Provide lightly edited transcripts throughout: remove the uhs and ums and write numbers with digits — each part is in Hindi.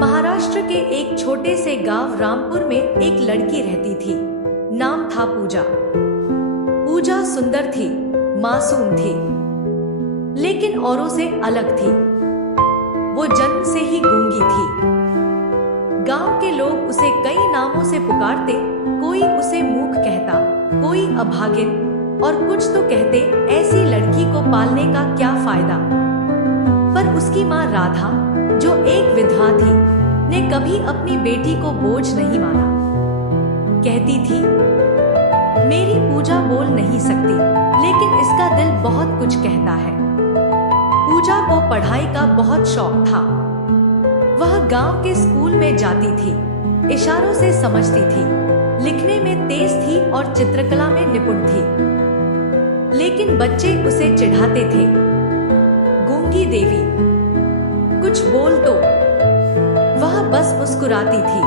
महाराष्ट्र के एक छोटे से गांव रामपुर में एक लड़की रहती थी। नाम था पूजा। पूजा सुंदर थी, मासूम थी, लेकिन औरों से अलग थी। वो जन्म से ही गूंगी थी। गांव के लोग उसे कई नामों से पुकारते। कोई उसे मूक कहता, कोई अभागिन, और कुछ तो कहते ऐसी लड़की को पालने का क्या फायदा। पर उसकी माँ राधा, जो एक विधवा थी, ने कभी अपनी बेटी को बोझ नहीं माना। कहती थी, मेरी पूजा बोल नहीं सकती, लेकिन इसका दिल बहुत कुछ कहता है। पूजा को पढ़ाई का बहुत शौक था। वह गांव के स्कूल में जाती थी, इशारों से समझती थी, लिखने में तेज थी और चित्रकला में निपुण थी। लेकिन बच्चे उसे चिढ़ाते थे, गूंगी देवी, कुछ बोल तो। वह बस मुस्कुराती थी,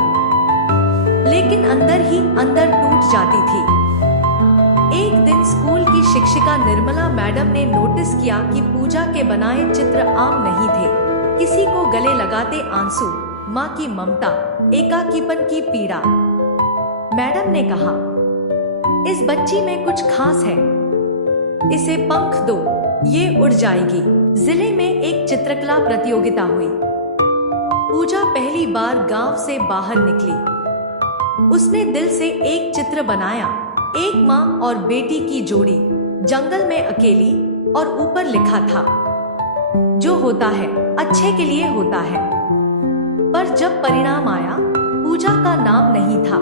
लेकिन अंदर ही अंदर टूट जाती थी। एक दिन स्कूल की शिक्षिका निर्मला मैडम ने नोटिस किया कि पूजा के बनाए चित्र आम नहीं थे। किसी को गले लगाते आंसू, माँ की ममता, एकाकीपन की पीड़ा। मैडम ने कहा, इस बच्ची में कुछ खास है, इसे पंख दो, ये उड़ जाएगी। जिले में एक चित्रकला प्रतियोगिता हुई। पूजा पहली बार गांव से बाहर निकली। उसने दिल से एक चित्र बनाया, एक माँ और बेटी की जोड़ी, जंगल में अकेली, और ऊपर लिखा था, जो होता है अच्छे के लिए होता है। पर जब परिणाम आया, पूजा का नाम नहीं था।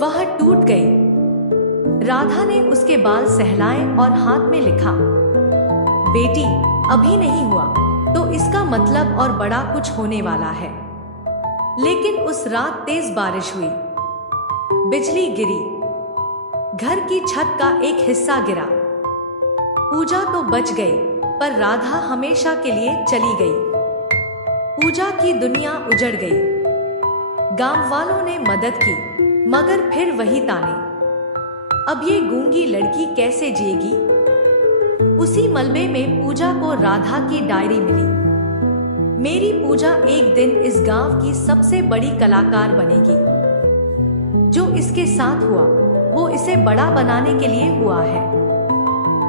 वह टूट गई। राधा ने उसके बाल सहलाए और हाथ में लिखा, बेटी, अभी नहीं हुआ तो इसका मतलब और बड़ा कुछ होने वाला है। लेकिन उस रात तेज बारिश हुई, बिजली गिरी, घर की छत का एक हिस्सा गिरा। पूजा तो बच गई, पर राधा हमेशा के लिए चली गई। पूजा की दुनिया उजड़ गई। गांव वालों ने मदद की, मगर फिर वही ताने, अब ये गूंगी लड़की कैसे जिएगी। उसी मलबे में पूजा को राधा की डायरी मिली। मेरी पूजा एक दिन इस गांव की सबसे बड़ी कलाकार बनेगी। जो इसके साथ हुआ, वो इसे बड़ा बनाने के लिए हुआ है।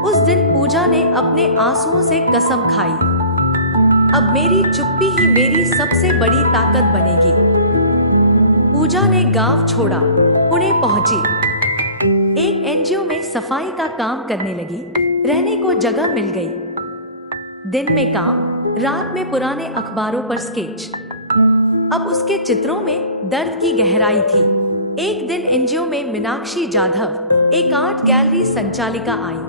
उस दिन पूजा ने अपने आंसुओं से कसम खाई, अब मेरी चुप्पी ही मेरी सबसे बड़ी ताकत बनेगी। पूजा ने गांव छोड़ा, पुणे पहुंची। एक एनजीओ में सफाई का काम करने लगी। रहने को जगह मिल गई। दिन में काम, रात में पुराने अखबारों पर स्केच। अब उसके चित्रों में दर्द की गहराई थी। एक दिन एनजीओ में मीनाक्षी जाधव, एक आर्ट गैलरी संचालिका आई।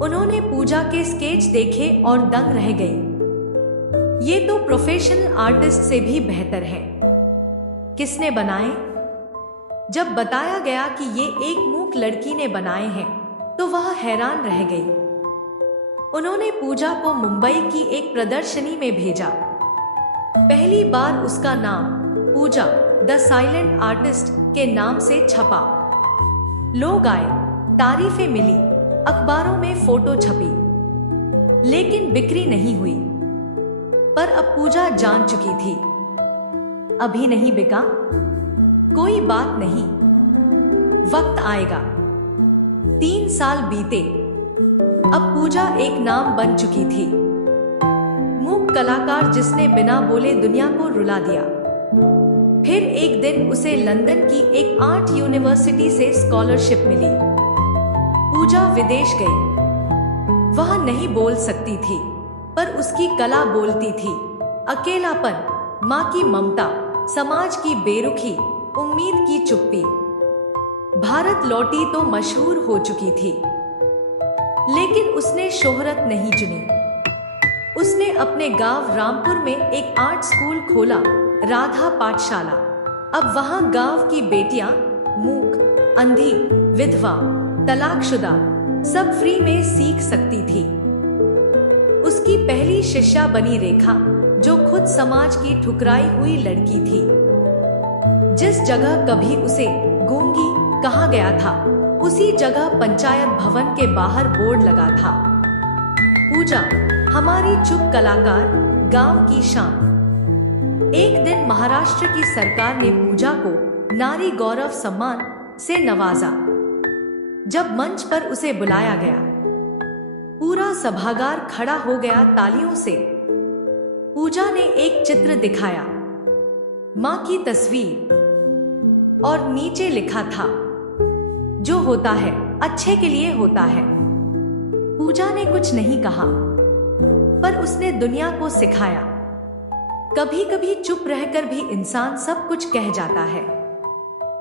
उन्होंने पूजा के स्केच देखे और दंग रह गई। ये तो प्रोफेशनल आर्टिस्ट से भी बेहतर है। किसने बनाए? जब बताया गया कि ये एक मूक लड़की ने बनाए हैं, तो वह हैरान रह गई। उन्होंने पूजा को मुंबई की एक प्रदर्शनी में भेजा। पहली बार उसका नाम पूजा द साइलेंट आर्टिस्ट के नाम से छपा। लोग आए, तारीफें मिली, अखबारों में फोटो छपी, लेकिन बिक्री नहीं हुई। पर अब पूजा जान चुकी थी, अभी नहीं बिका, कोई बात नहीं, वक्त आएगा। 3 साल बीते। अब पूजा एक नाम बन चुकी थी। मूक कलाकार जिसने बिना बोले दुनिया को रुला दिया। फिर एक दिन उसे लंदन की एक आर्ट यूनिवर्सिटी से स्कॉलरशिप मिली। पूजा विदेश गई। वह नहीं बोल सकती थी, पर उसकी कला बोलती थी। अकेलापन, माँ की ममता, समाज की बेरुखी, उम्मीद की चुप्पी। भारत लौटी तो मशहूर हो चुकी थी, लेकिन उसने शोहरत नहीं चुनी। उसने अपने गांव रामपुर में एक आर्ट स्कूल खोला, राधा पाठशाला। अब वहां गांव की बेटियां, मूक, अंधी, विधवा, तलाकशुदा, सब फ्री में सीख सकती थी। उसकी पहली शिष्या बनी रेखा, जो खुद समाज की ठुकराई हुई लड़की थी। जिस जगह कभी उसे गूंगी कहा गया था, उसी जगह पंचायत भवन के बाहर बोर्ड लगा था, पूजा, हमारी चुप कलाकार, गांव की शान। एक दिन महाराष्ट्र की सरकार ने पूजा को नारी गौरव सम्मान से नवाजा। जब मंच पर उसे बुलाया गया, पूरा सभागार खड़ा हो गया तालियों से। पूजा ने एक चित्र दिखाया, मां की तस्वीर, और नीचे लिखा था, जो होता है अच्छे के लिए होता है। पूजा ने कुछ नहीं कहा, पर उसने दुनिया को सिखाया, कभी कभी चुप रहकर भी इंसान सब कुछ कह जाता है।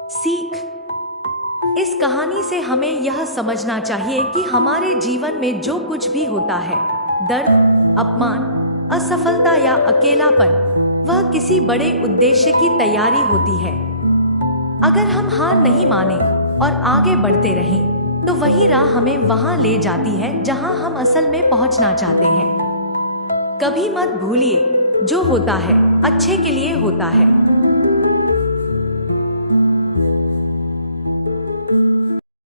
सीख, इस कहानी से हमें यह समझना चाहिए कि हमारे जीवन में जो कुछ भी होता है, दर्द, अपमान, असफलता या अकेलापन, वह किसी बड़े उद्देश्य की तैयारी होती है। अगर हम हार नहीं माने और आगे बढ़ते रहें, तो वही राह हमें वहां ले जाती है जहां हम असल में पहुंचना चाहते हैं। कभी मत भूलिए, जो होता है अच्छे के लिए होता है।